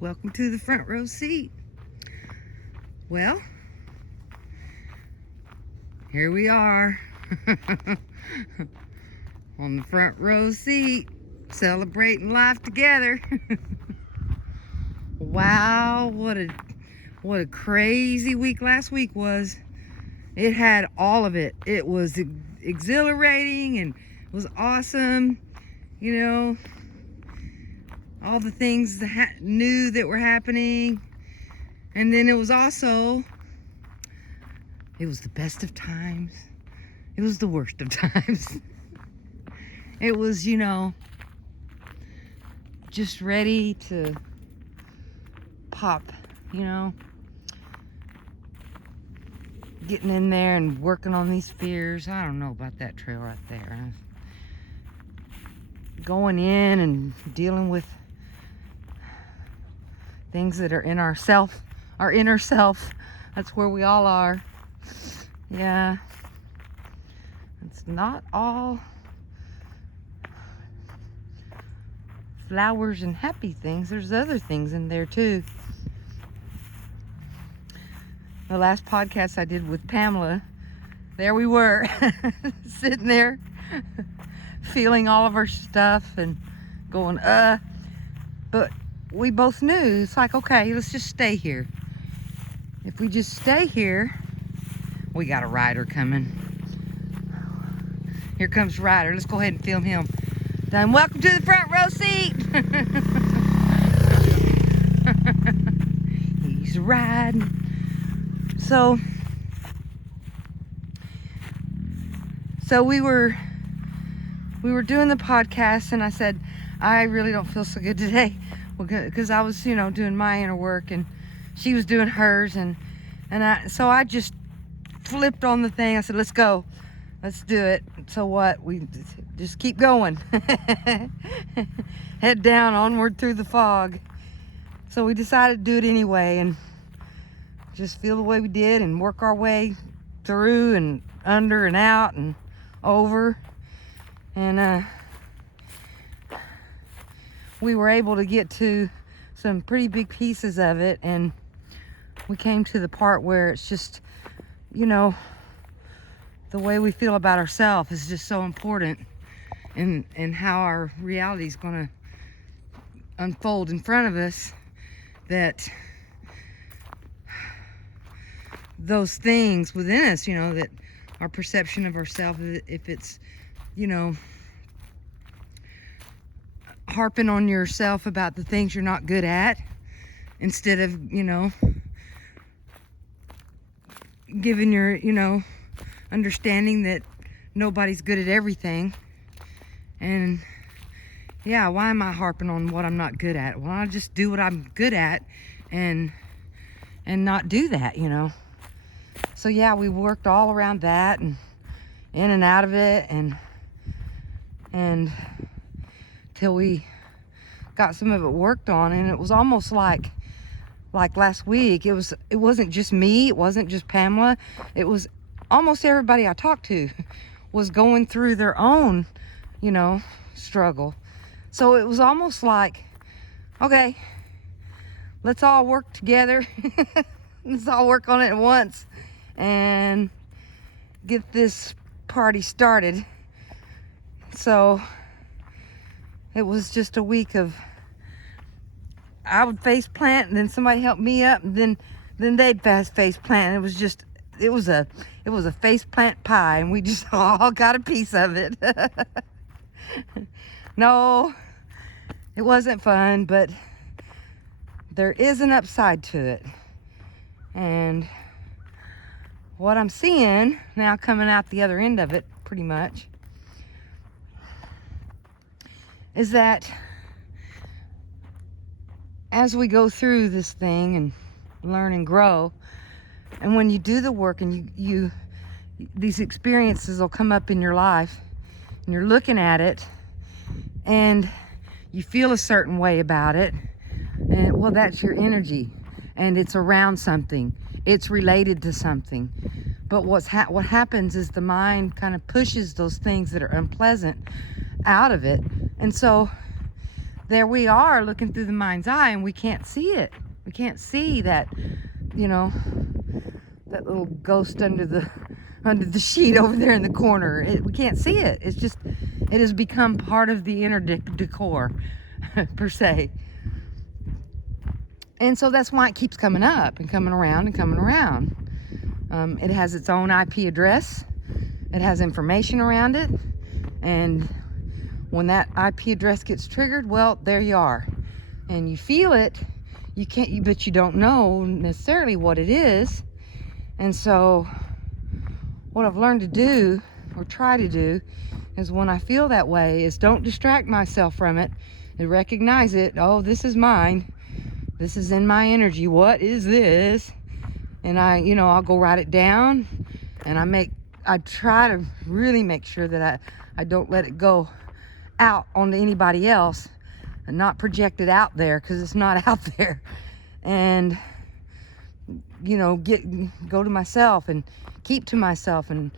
Welcome to the front row seat. Well, here we are on the front row seat, celebrating life together. Wow, what a crazy week last week was. It had all of it. It was exhilarating and it was awesome. You know, all the things that new that were happening. And then it was also, it was the best of times. It was the worst of times. It was, you know, just ready to pop, you know. Getting in there and working on these fears. I don't know about that trail right there. Going in and dealing with things that are in our inner self. That's where we all are. Yeah. It's not all flowers and happy things. There's other things in there too. The last podcast I did with Pamela, there we were, sitting there, feeling all of our stuff and going, but we both knew, it's like, okay, let's just stay here. If we just stay here, we got a rider coming. Here comes Ryder. Let's go ahead and film him. Done. Welcome to the front row seat. He's riding. So we were doing the podcast, and I said, I really don't feel so good today, because I was, you know, doing my inner work, and she was doing hers, and so I just flipped on the thing. I said, let's go, let's do it. So what? We just keep going. Head down, onward through the fog. So we decided to do it anyway, and just feel the way we did and work our way through and under and out and over. And we were able to get to some pretty big pieces of it, and we came to the part where it's just, you know, the way we feel about ourselves is just so important, and how our reality is going to unfold in front of us, that those things within us, you know, that our perception of ourselves, if it's, you know, harping on yourself about the things you're not good at, instead of, you know, giving your, you know, understanding that nobody's good at everything. And yeah, why am I harping on what I'm not good at? Why don't I just do what I'm good at and not do that, you know? So yeah, we worked all around that and in and out of it, and till we got some of it worked on. And it was almost like last week, it wasn't just me, it wasn't just Pamela, it was almost everybody I talked to was going through their own, you know, struggle. So it was almost like, okay, let's all work together. Let's all work on it at once and get this party started. So it was just a week of, I would face plant, and then somebody helped me up, and then they'd face plant. It was a face plant pie, and we just all got a piece of it. No, it wasn't fun, but there is an upside to it. And what I'm seeing now, coming out the other end of it, pretty much, is that as we go through this thing and learn and grow, and when you do the work, and you these experiences will come up in your life, and you're looking at it, and you feel a certain way about it, and well, that's your energy, and it's around something, it's related to something. But what happens is the mind kind of pushes those things that are unpleasant out of it. And so there we are looking through the mind's eye, and we can't see it. We can't see that, you know, that little ghost under the sheet over there in the corner. We can't see it. It's just, it has become part of the inner decor, per se. And so that's why it keeps coming up and coming around and coming around. It has its own IP address. It has information around it. And when that IP address gets triggered, well, there you are. And you feel it. You can't, but you don't know necessarily what it is. And so what I've learned to do, or try to do, is when I feel that way, is don't distract myself from it and recognize it. Oh, this is mine. This is in my energy. What is this? And I'll go write it down, and I try to really make sure that I don't let it go out onto anybody else and not project it out there, because it's not out there. And go to myself and keep to myself, and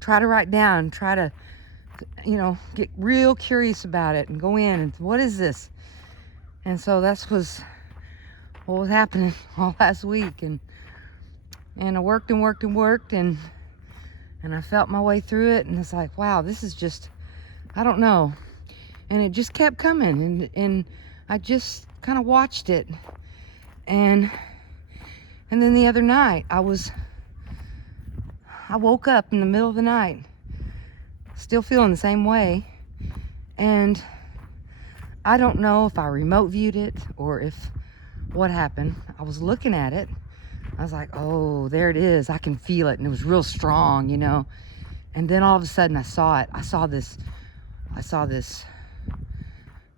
try to write down, try to get real curious about it and go in and, what is this? And so what was happening all last week, and I worked and worked and worked, and I felt my way through it, and it's like, wow, this is just, I don't know. And it just kept coming, and I just kind of watched it. And then the other night, I woke up in the middle of the night, still feeling the same way. And I don't know if I remote viewed it or if what happened. I was looking at it. I was like, oh, there it is. I can feel it. And it was real strong, And then all of a sudden I saw it. I saw this.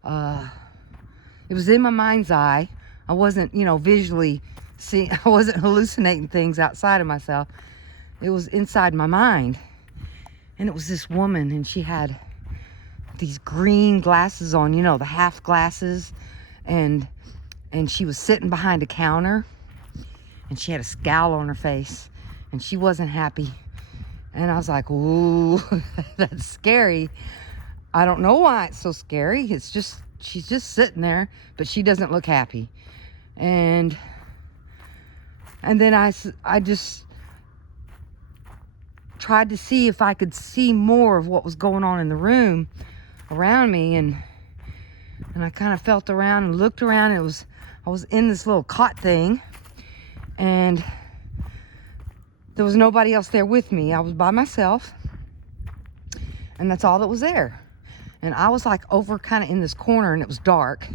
It was in my mind's eye. I wasn't, visually seeing, I wasn't hallucinating things outside of myself. It was inside my mind. And it was this woman, and she had these green glasses on, the half glasses, and she was sitting behind a counter, and she had a scowl on her face, and she wasn't happy. And I was like, ooh, that's scary. I don't know why it's so scary. It's just, she's just sitting there, but she doesn't look happy. And then I just tried to see if I could see more of what was going on in the room around me, and I kind of felt around and looked around. I was in this little cot thing, and there was nobody else there with me. I was by myself, and that's all that was there. And I was like over kind of in this corner, and it was dark.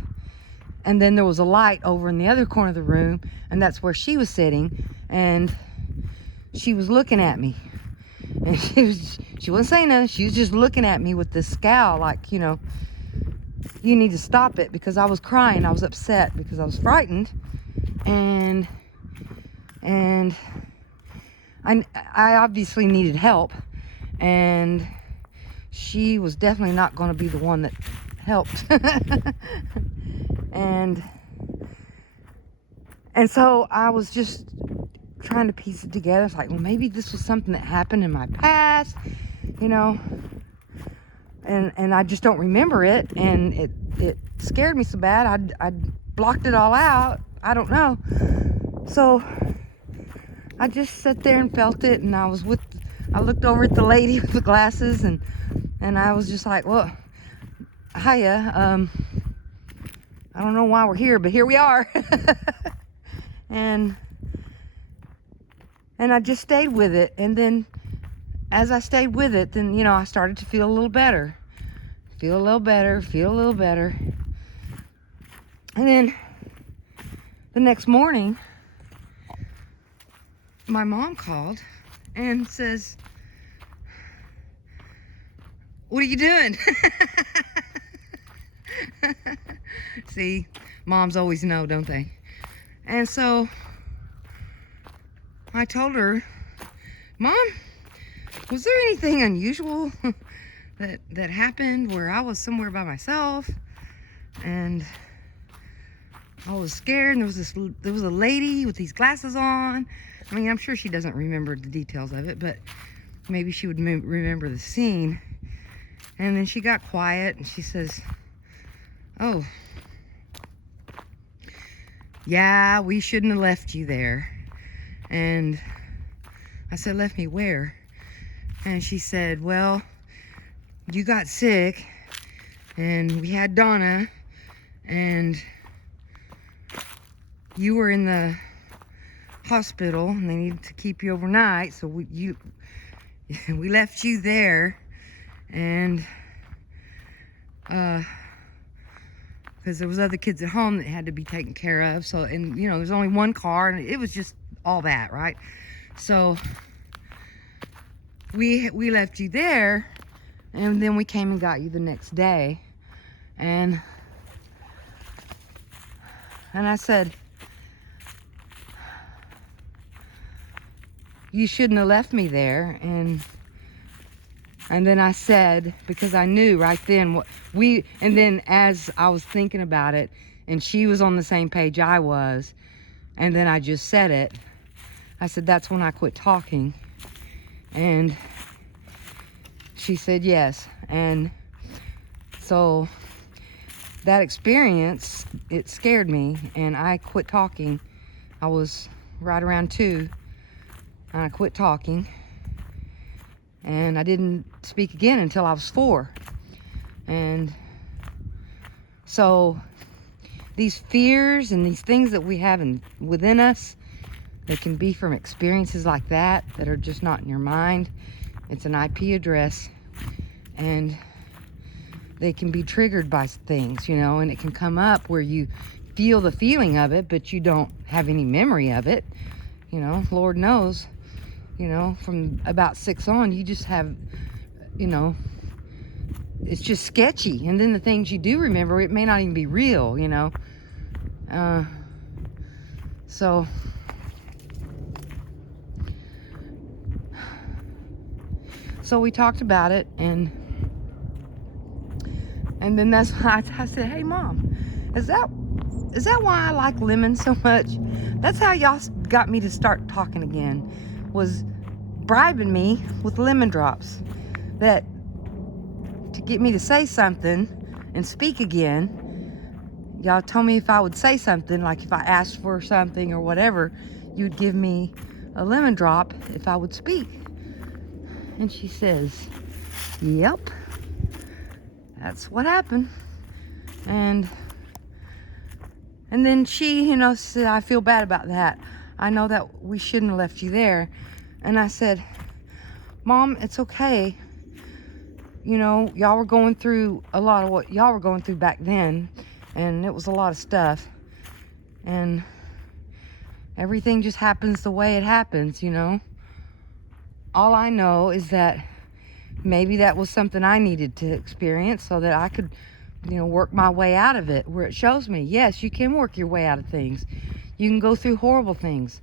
And then there was a light over in the other corner of the room, and that's where she was sitting, and she was looking at me. And she wasn't saying nothing. She was just looking at me with this scowl, like, you need to stop it, because I was crying. I was upset because I was frightened, and I obviously needed help, and she was definitely not going to be the one that helped. And so I was just trying to piece it together. It's like, well, maybe this was something that happened in my past, and I just don't remember it, and it scared me so bad I blocked it all out. I don't know. So I just sat there and felt it, and I looked over at the lady with the glasses, and I was just like, well, hiya, I don't know why we're here, but here we are. And I just stayed with it. And then as I stayed with it, then, I started to feel a little better. Feel a little better. And then the next morning, my mom called and says, what are you doing? See, moms always know, don't they? And so I told her, Mom, was there anything unusual that happened where I was somewhere by myself and I was scared, and there was a lady with these glasses on? I mean, I'm sure she doesn't remember the details of it, but maybe she would remember the scene. And then she got quiet, and she says, oh, yeah, we shouldn't have left you there. And I said, left me where? And she said, well, you got sick and we had Donna and you were in the hospital and they needed to keep you overnight, so we left you there, and because there was other kids at home that had to be taken care of, so, and you know, there's only one car and it was just all that, right? So we left you there, and then we came and got you the next day, and I said, you shouldn't have left me there. And then I said, because I knew right then and then as I was thinking about it, and she was on the same page I was, and then I just said it, I said, that's when I quit talking. And she said yes. And so that experience, it scared me, and I quit talking. I was right around 2, and I quit talking, and I didn't speak again until I was 4. And so these fears and these things that we have within us, they can be from experiences like that are just not in your mind. It's an IP address, and they can be triggered by things, you know, and it can come up where you feel the feeling of it, but you don't have any memory of it. You know, Lord knows, you know, from about 6 on, you just have, you know, it's just sketchy. And then the things you do remember, it may not even be real, you know. So we talked about it, and then that's why I said, hey Mom, is that why I like lemon so much? That's how y'all got me to start talking again, was bribing me with lemon drops, that to get me to say something and speak again. Y'all told me if I would say something, like if I asked for something or whatever, you'd give me a lemon drop if I would speak. And she says, yep, that's what happened. And then she, you know, said, I feel bad about that. I know that we shouldn't have left you there. And I said, Mom, it's okay. You know, y'all were going through a lot of what y'all were going through back then, and it was a lot of stuff. And everything just happens the way it happens, you know. All I know is that maybe that was something I needed to experience so that I could, you know, work my way out of it, where it shows me, yes, you can work your way out of things. You can go through horrible things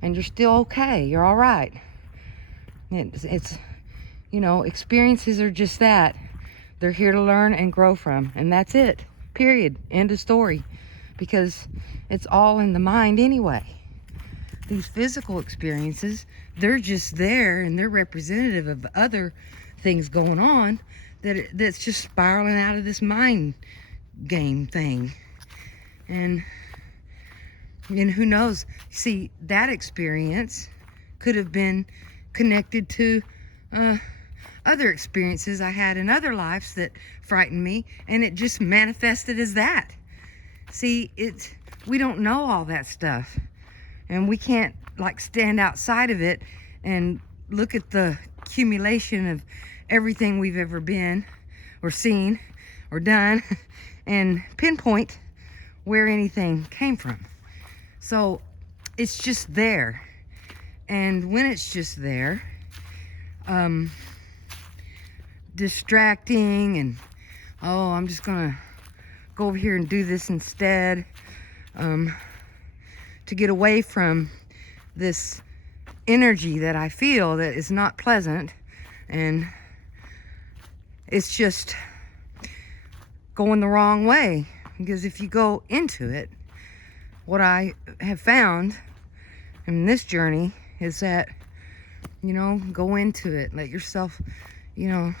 and you're still okay. You're all right. It's you know, experiences are just that. They're here to learn and grow from, and that's it. Period. End of story. Because it's all in the mind anyway. These physical experiences, they're just there, and they're representative of other things going on that's just spiraling out of this mind game thing. And who knows? See, that experience could have been connected to other experiences I had in other lives that frightened me, and it just manifested as that. See, we don't know all that stuff, and we can't like stand outside of it and look at the accumulation of everything we've ever been or seen or done and pinpoint where anything came from. So it's just there, and when it's just there, distracting, and oh, I'm just gonna go over here and do this instead, to get away from this energy that I feel that is not pleasant, and it's just going the wrong way. Because if you go into it, what I have found in this journey is that, you know, go into it, let yourself, you know,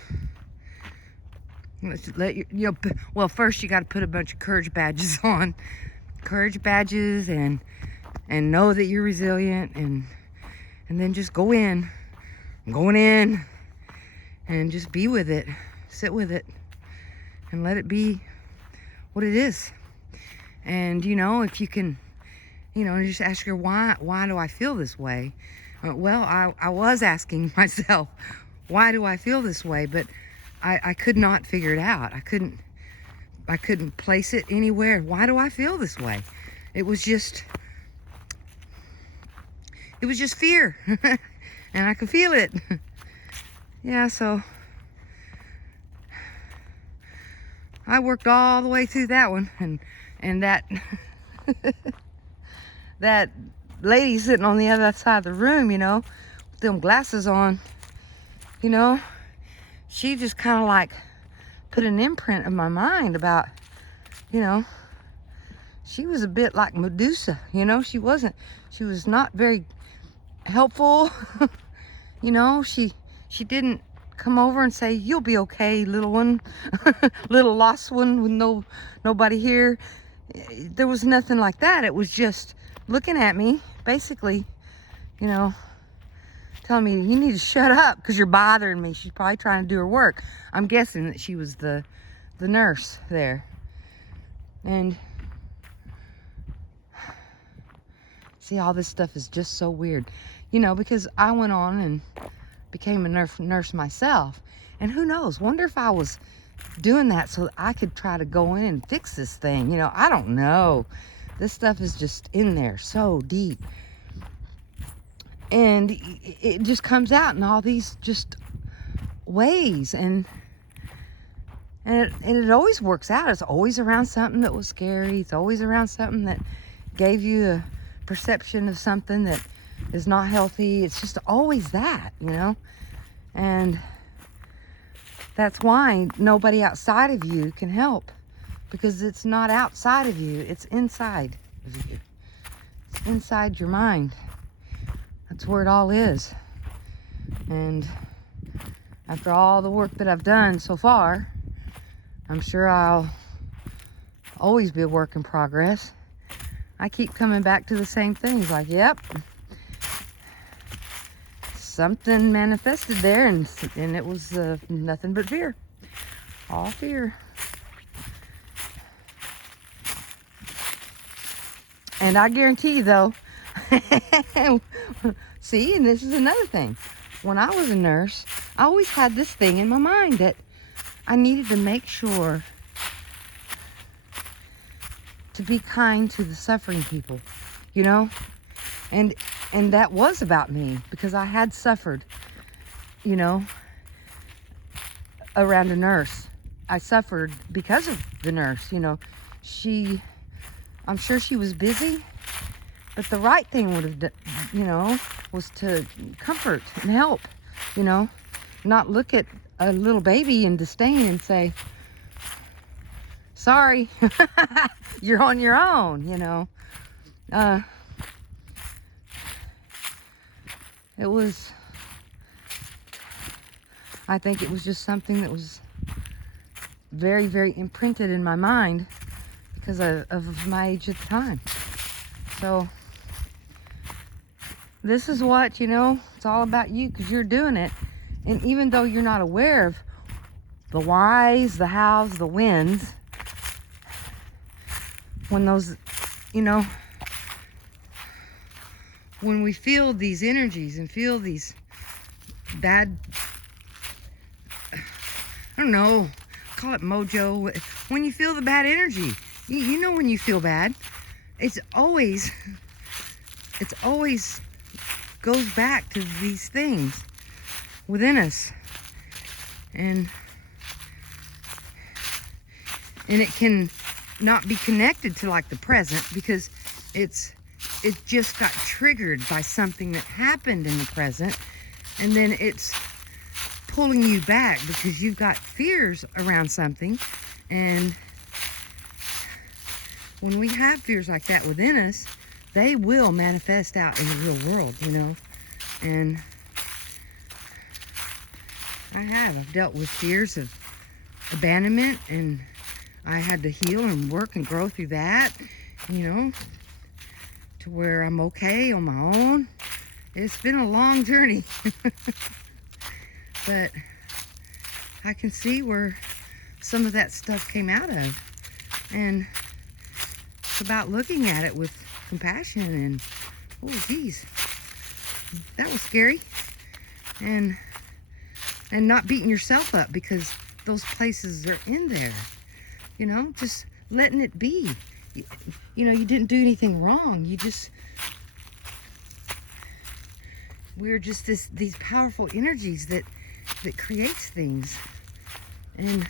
Let your, well, first you got to put a bunch of courage badges on. Courage badges, and know that you're resilient, and then just go in. I'm going in, and just be with it. Sit with it and let it be what it is. And if you can, just ask her, why do I feel this way? Well, I was asking myself, why do I feel this way? But I could not figure it out. I couldn't place it anywhere. Why do I feel this way? It was just fear. And I could feel it. Yeah, so I worked all the way through that one, and that that lady sitting on the other side of the room, with them glasses on, she just kind of like put an imprint in my mind about, she was a bit like Medusa, she was not very helpful. She didn't come over and say, "You'll be okay, little one," little lost one with nobody here. There was nothing like that. It was just looking at me, basically, telling me, "You need to shut up because you're bothering me." She's probably trying to do her work. I'm guessing that she was the nurse there. And see, all this stuff is just so weird, because I went on and became a nurse myself. And who knows, wonder if I was doing that so that I could try to go in and fix this thing. I don't know. This stuff is just in there so deep. And it just comes out in all these just ways. And it always works out. It's always around something that was scary. It's always around something that gave you a perception of something that is not healthy. It's just always that, and that's why nobody outside of you can help, because it's not outside of you, it's inside of you. It's inside your mind. That's where it all is. And after all the work that I've done so far, I'm sure I'll always be a work in progress. I keep coming back to the same things, like, yep, something manifested there, and it was nothing but fear. All fear. And I guarantee you, though, see, and this is another thing. When I was a nurse, I always had this thing in my mind that I needed to make sure to be kind to the suffering people, and that was about me, because I had suffered, around a nurse. I suffered because of the nurse. I'm sure she was busy, but the right thing would have, was to comfort and help, not look at a little baby in disdain and say, "Sorry, you're on your own," I think it was just something that was very, very imprinted in my mind because of my age at the time. So this is what, it's all about you, because you're doing it. And even though you're not aware of the whys, the hows, the whens, when those, when we feel these energies and feel these bad, I don't know, call it mojo, when you feel the bad energy, when you feel bad, it's always goes back to these things within us, and it can not be connected to like the present, because it just got triggered by something that happened in the present, and then it's pulling you back because you've got fears around something. And when we have fears like that within us, they will manifest out in the real world, And I've dealt with fears of abandonment, and I had to heal and work and grow through that, you know, to where I'm okay on my own. It's been a long journey, but I can see where some of that stuff came out of, and it's about looking at it with compassion and, oh geez, that was scary, and not beating yourself up because those places are in there, you know, just letting it be. You know, you didn't do anything wrong. We're just these powerful energies that creates things, and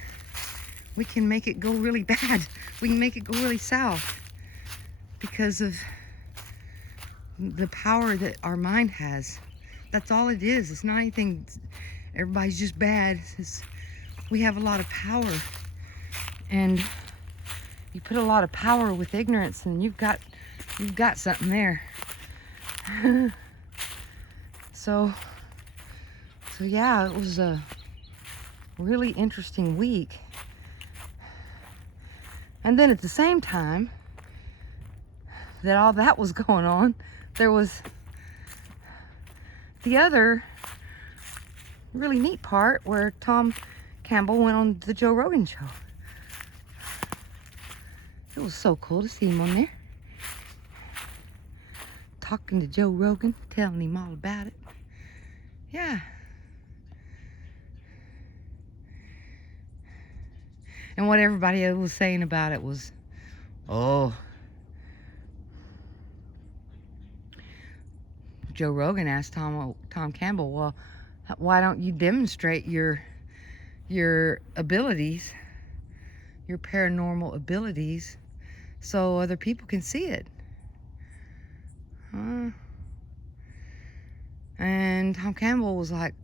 we can make it go really bad. We can make it go really south because of the power that our mind has. That's all it is. It's not anything. Everybody's just bad. We have a lot of power, and you put a lot of power with ignorance, and you've got something there. So yeah, it was a really interesting week. And then at the same time that all that was going on, there was the other really neat part where Tom Campbell went on the Joe Rogan show. It was so cool to see him on there, talking to Joe Rogan, telling him all about it. Yeah. And what everybody was saying about it was, oh, Joe Rogan asked Tom Campbell, well, why don't you demonstrate your abilities, your paranormal abilities, so other people can see it? And Tom Campbell was like,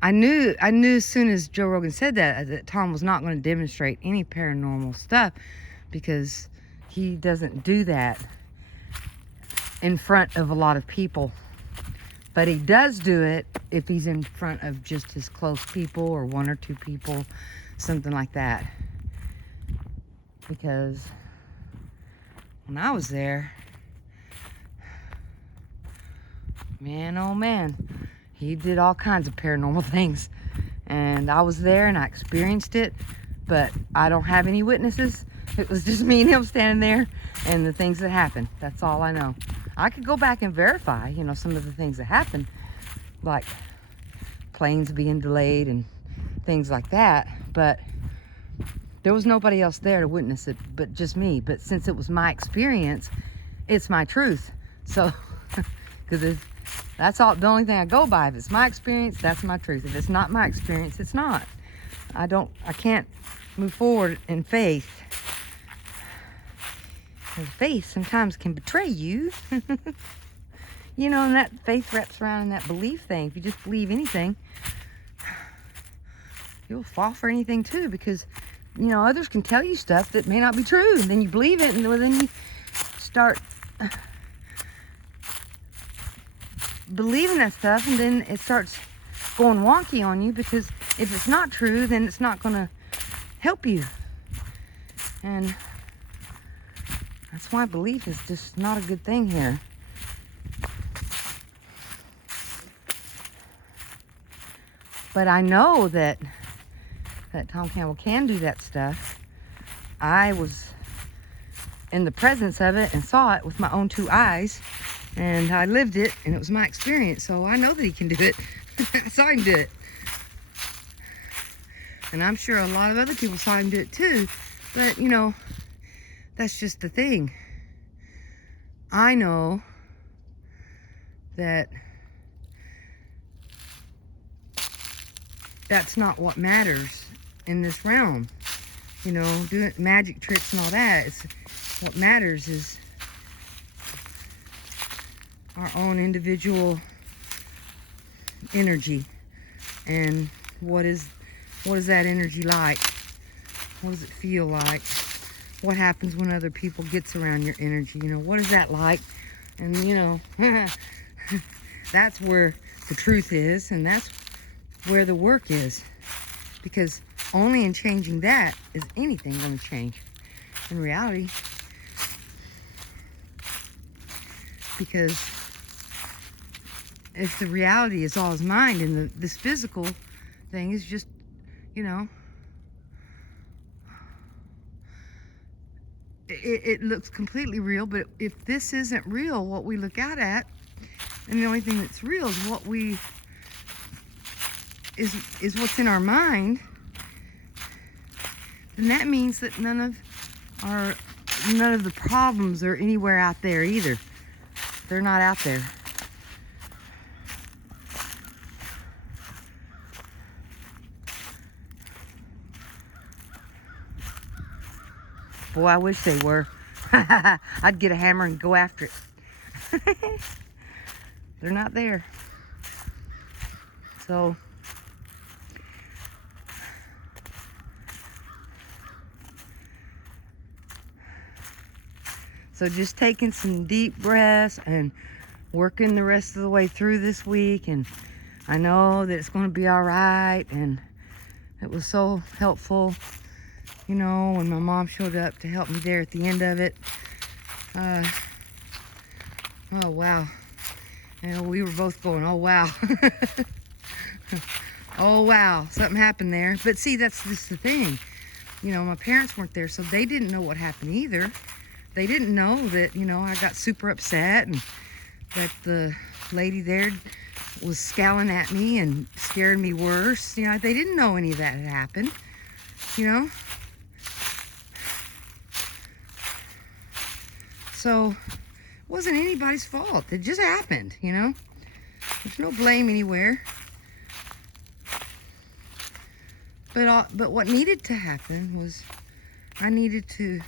I knew as soon as Joe Rogan said that Tom was not going to demonstrate any paranormal stuff, because he doesn't do that in front of a lot of people. But he does do it if he's in front of just his close people or one or two people, something like that. Because when I was there, man, oh man, he did all kinds of paranormal things. And I was there and I experienced it, but I don't have any witnesses. It was just me and him standing there and the things that happened. That's all I know. I could go back and verify, you know, some of the things that happened, like planes being delayed and things like that, but there was nobody else there to witness it but just me. But since it was my experience, it's my truth. So, because that's all, the only thing I go by. If it's my experience, that's my truth. If it's not my experience, it's not. I can't move forward in faith. Because faith sometimes can betray you. You know, and that faith wraps around in that belief thing. If you just believe anything, you'll fall for anything too, because, you know, others can tell you stuff that may not be true, and then you believe it, and then you start believing that stuff, and then it starts going wonky on you, because if it's not true, then it's not going to help you. And that's why belief is just not a good thing here. But I know that Tom Campbell can do that stuff. I was in the presence of it and saw it with my own two eyes, and I lived it, and it was my experience, so I know that he can do it. I saw him do it. And I'm sure a lot of other people saw him do it too, but, you know, that's just the thing. I know that that's not what matters in this realm. You know, doing magic tricks and all that. What matters is our own individual energy, and what is that energy like? What does it feel like? What happens when other people gets around your energy? You know, what is that like? And, you know, that's where the truth is, and that's where the work is, because only in changing that is anything going to change in reality. Because if the reality is all his mind and this physical thing is just, you know, it looks completely real, but if this isn't real, what we look out at, and the only thing that's real is what we is what's in our mind, then that means that none of the problems are anywhere out there either. They're not out there. Boy, I wish they were. I'd get a hammer and go after it. They're not there. So just taking some deep breaths and working the rest of the way through this week, and I know that it's going to be all right. And it was so helpful, you know, when my mom showed up to help me there at the end of it. Oh wow. And we were both going, oh wow. Oh wow, something happened there. But see, that's just the thing, you know, my parents weren't there, so they didn't know what happened either. They didn't know that, you know, I got super upset and that the lady there was scowling at me and scared me worse. You know, they didn't know any of that had happened, you know. So it wasn't anybody's fault. It just happened, you know. There's no blame anywhere. But what needed to happen was I needed to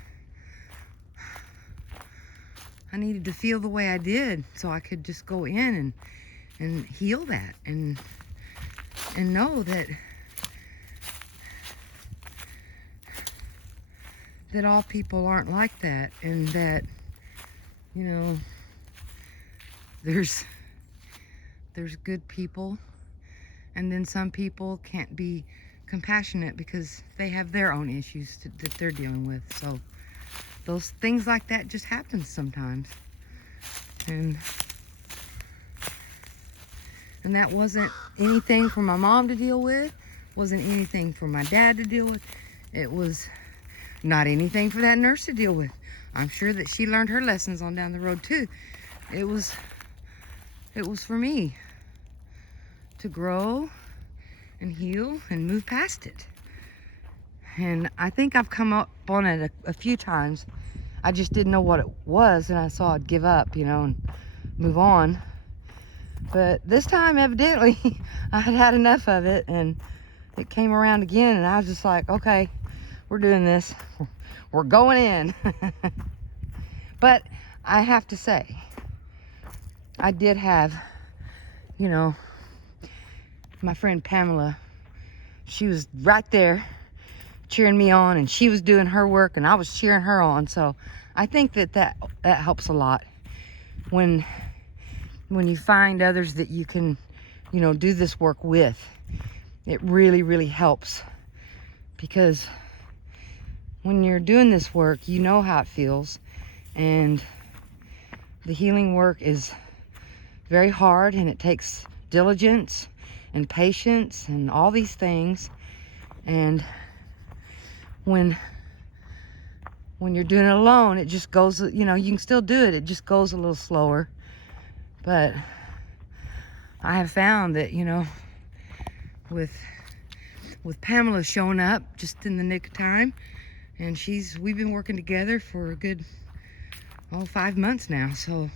feel the way I did, so I could just go in and heal that and know that all people aren't like that, and that, you know, there's good people, and then some people can't be compassionate because they have their own issues that they're dealing with. So those things like that just happen sometimes, and that wasn't anything for my mom to deal with, wasn't anything for my dad to deal with. It was not anything for that nurse to deal with. I'm sure that she learned her lessons on down the road too. It was for me to grow and heal and move past it. And I think I've come up on it a few times. I just didn't know what it was, and I saw I'd give up, you know, and move on. But this time, evidently, I had had enough of it, and it came around again, and I was just like, okay, we're doing this. We're going in. But I have to say, I did have, you know, my friend Pamela, she was right there cheering me on, and she was doing her work and I was cheering her on. So I think that helps a lot when you find others that you can, you know, do this work with. It really, really helps, because when you're doing this work, you know how it feels, and the healing work is very hard, and it takes diligence and patience and all these things. And when you're doing it alone, it just goes, you know, you can still do it, it just goes a little slower. But I have found that, you know, with Pamela showing up just in the nick of time, and we've been working together for a good 5 months now, so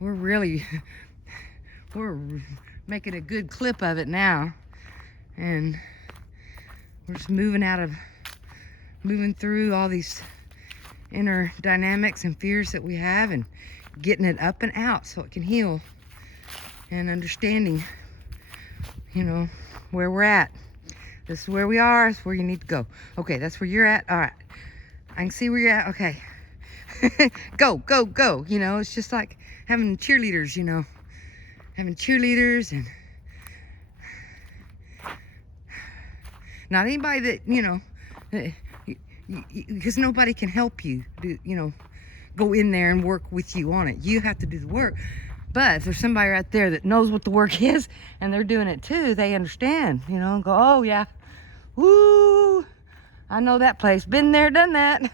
we're making a good clip of it now, and we're just moving through all these inner dynamics and fears that we have, and getting it up and out so it can heal, and understanding, you know, where we're at. This is where we are, it's where you need to go. Okay, that's where you're at. All right, I can see where you're at. Okay. Go, go, go. You know, it's just like having cheerleaders, you know, and Not anybody that, you know, because nobody can help you, you know, go in there and work with you on it. You have to do the work. But if there's somebody right there that knows what the work is and they're doing it too, they understand, you know, and go, oh yeah, woo, I know that place, been there, done that.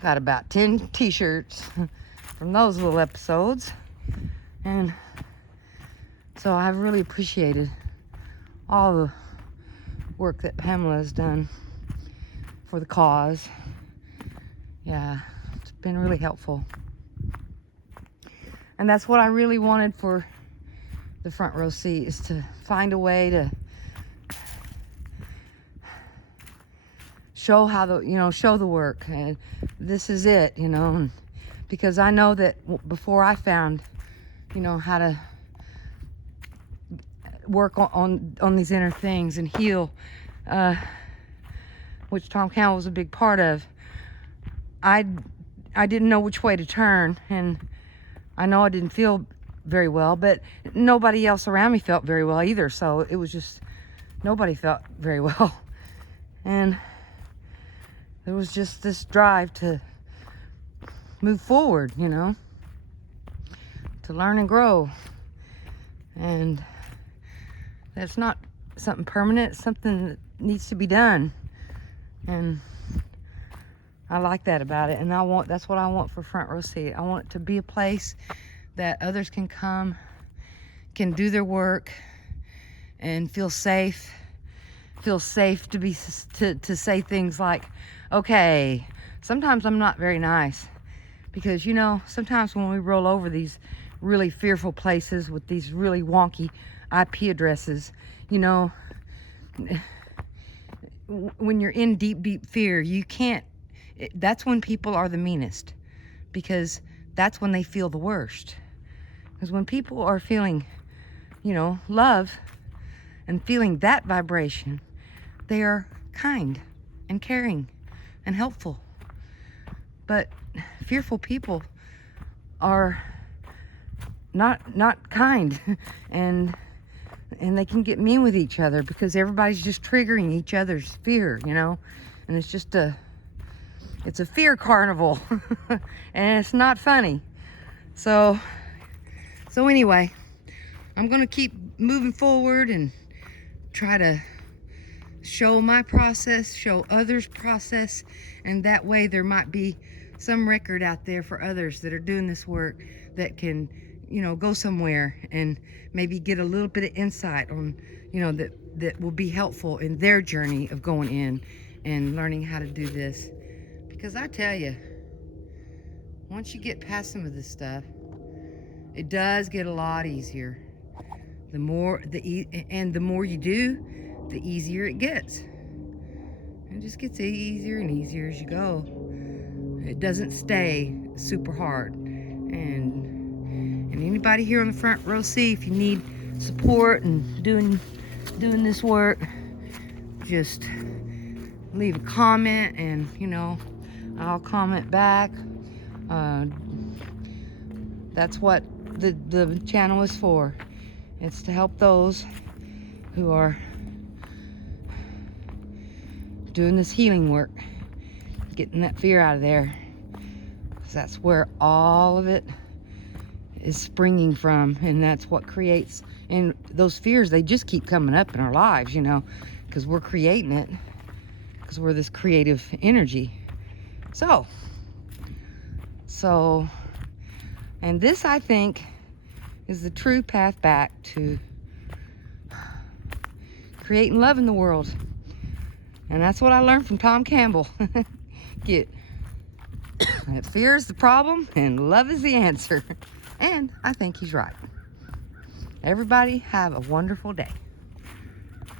Got about 10 t-shirts from those little episodes. And so I've really appreciated all the work that Pamela has done for the cause. Yeah, it's been really helpful. And that's what I really wanted for the front row seat, is to find a way to show how the, you know, show the work. And this is it, you know, and because I know that before I found, you know, how to work on these inner things and heal, which Tom Campbell was a big part of, I didn't know which way to turn, and I know I didn't feel very well, but nobody else around me felt very well either, so it was just, nobody felt very well. And there was just this drive to move forward, you know, to learn and grow. And that's not something permanent, it's something that needs to be done. And I like that about it, and that's what I want for Front Row Seat. I want it to be a place that others can come, can do their work, and feel safe to say things like, okay, sometimes I'm not very nice, because, you know, sometimes when we roll over these really fearful places with these really wonky IP addresses, you know, when you're in deep fear, you can't, that's when people are the meanest, because that's when they feel the worst. Because when people are feeling, you know, love and feeling that vibration, they are kind and caring and helpful. But fearful people are not kind, and they can get mean with each other because everybody's just triggering each other's fear, you know, and it's just it's a fear carnival. And it's not funny. So anyway, I'm gonna keep moving forward and try to show my process, show others' process, and that way there might be some record out there for others that are doing this work that can, you know, go somewhere and maybe get a little bit of insight on, you know, that will be helpful in their journey of going in and learning how to do this. Because I tell you, once you get past some of this stuff, it does get a lot easier. The more you do, the easier it gets. It just gets easier and easier as you go. It doesn't stay super hard. And anybody here on the Front Row Seat, if you need support and doing this work, just leave a comment, and, you know, I'll comment back. That's what the channel is for. It's to help those who are doing this healing work, getting that fear out of there, because that's where all of it is springing from, and that's what creates, and those fears, they just keep coming up in our lives, you know, because we're creating it, because we're this creative energy. So and this, I think, is the true path back to creating love in the world. And that's what I learned from Tom Campbell. That fear is the problem and love is the answer. And I think he's right. Everybody have a wonderful day.